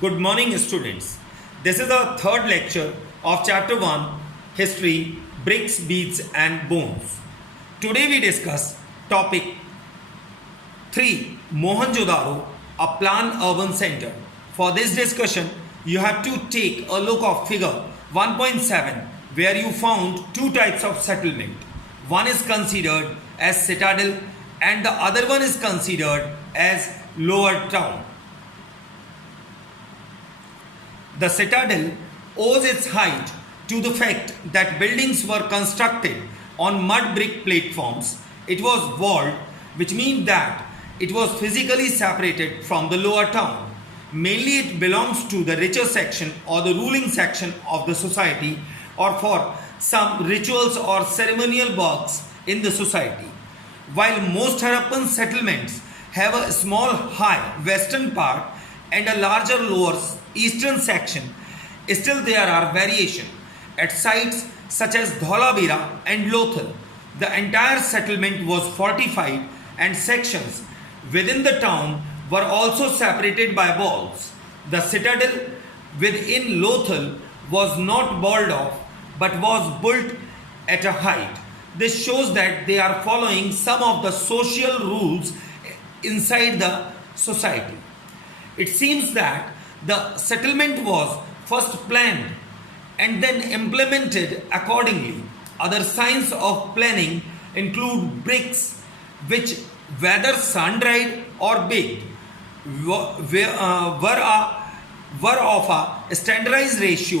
Good morning, students. This is our third lecture of Chapter 1 History, Bricks, Beads, and Bones. Today we discuss topic 3 Mohenjo-daro, a planned urban center. For this discussion, you have to take a look of figure 1.7 where you found two types of settlement. One is considered as citadel and the other one is considered as lower town. The citadel owes its height to the fact that buildings were constructed on mud brick platforms. It was walled, which means that it was physically separated from the lower town. Mainly it belongs to the richer section or the ruling section of the society, or for some rituals or ceremonial works in the society. While most Harappan settlements have a small high western part and a larger lower eastern section, still there are variations. At sites such as Dholavira and Lothal, the entire settlement was fortified and sections within the town were also separated by walls. The citadel within Lothal was not walled off but was built at a height. This shows that they are following some of the social rules inside the society. It seems that the settlement was first planned and then implemented accordingly. Other signs of planning include bricks which, whether sun-dried or baked, were of a standardized ratio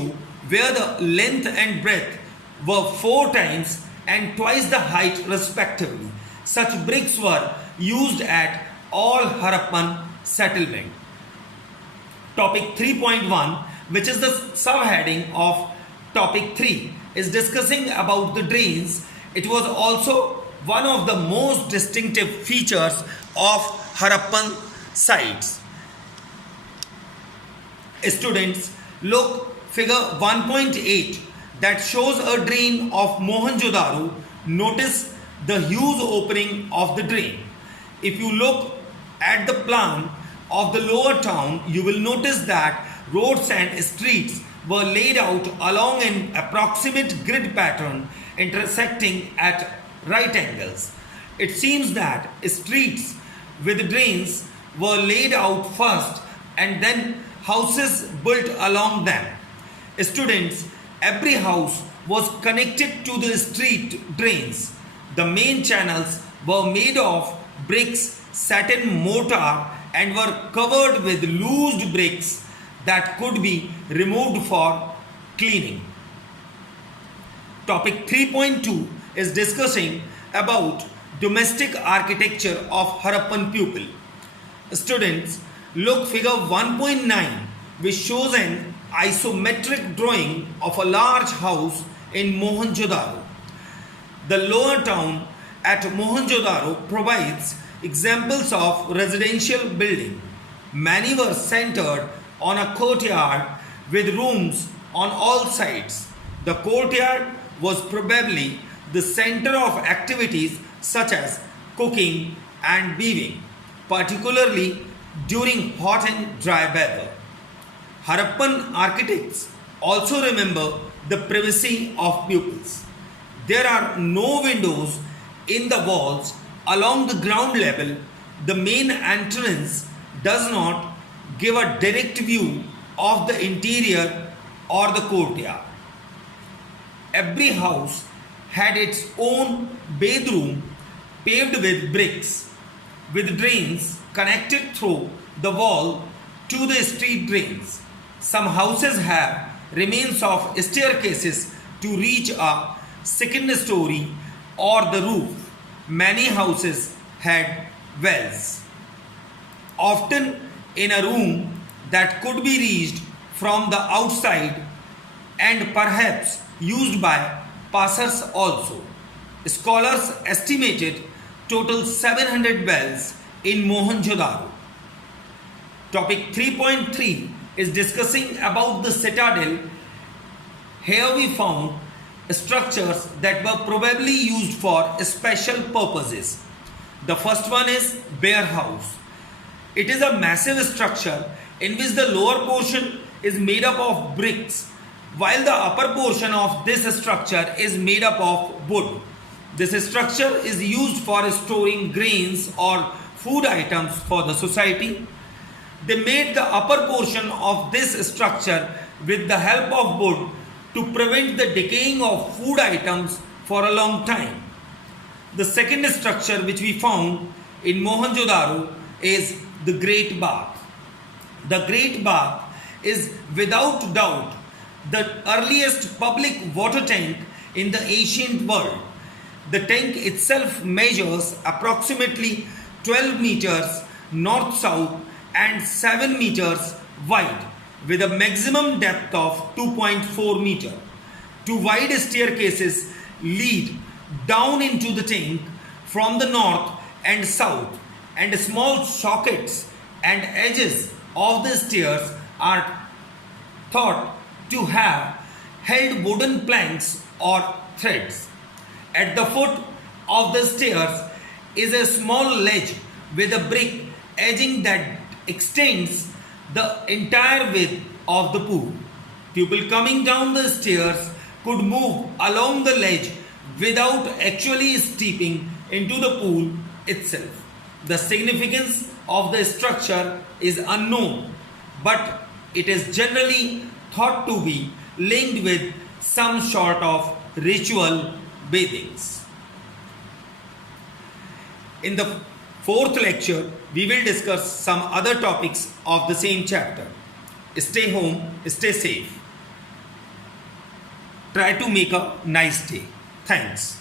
where the length and breadth were 4 times and twice the height respectively. Such bricks were used at all Harappan settlement. Topic 3.1, which is the subheading of topic 3, is discussing about the drains. It was also one of the most distinctive features of Harappan sites. Students, look figure 1.8 that shows a drain of Mohenjo-daro. Notice the huge opening of the drain. If you look at the plan of the lower town, you will notice that roads and streets were laid out along an approximate grid pattern intersecting at right angles. It seems that streets with drains were laid out first and then houses built along them. Students, every house was connected to the street drains. The main channels were made of bricks set in mortar and were covered with loose bricks that could be removed for cleaning. Topic 3.2 is discussing about domestic architecture of Harappan people. Students, look figure 1.9 which shows an isometric drawing of a large house in Mohenjo-daro. The lower town at Mohenjo-daro provides examples of residential building. Many were centered on a courtyard with rooms on all sides. The courtyard was probably the center of activities such as cooking and weaving, particularly during hot and dry weather. Harappan architects also remember the privacy of pupils. There are no windows in the walls along the ground level. The main entrance does not give a direct view of the interior or the courtyard. Every house had its own bathroom paved with bricks, with drains connected through the wall to the street drains. Some houses have remains of staircases to reach a second story or the roof. Many houses had wells, often in a room that could be reached from the outside and perhaps used by passers also. Scholars estimated total 700 wells in Mohenjo-daro. Topic 3.3 is discussing about the citadel. Here we found structures that were probably used for special purposes. The first one is bear house. It is a massive structure in which the lower portion is made up of bricks, while the upper portion of this structure is made up of wood. This structure is used for storing grains or food items for the society. They made the upper portion of this structure with the help of wood to prevent the decaying of food items for a long time. The second structure which we found in Mohenjo-daro is the Great Bath. The Great Bath is without doubt the earliest public water tank in the ancient world. The tank itself measures approximately 12 meters north-south and 7 meters wide with a maximum depth of 2.4 meter. Two wide staircases lead down into the tank from the north and south, and small sockets and edges of the stairs are thought to have held wooden planks or threads. At the foot of the stairs is a small ledge with a brick edging that extends the entire width of the pool. People coming down the stairs could move along the ledge without actually stepping into the pool itself. The significance of the structure is unknown, but it is generally thought to be linked with some sort of ritual bathings. In the fourth lecture, we will discuss some other topics of the same chapter. Stay home, stay safe. Try to make a nice day. Thanks.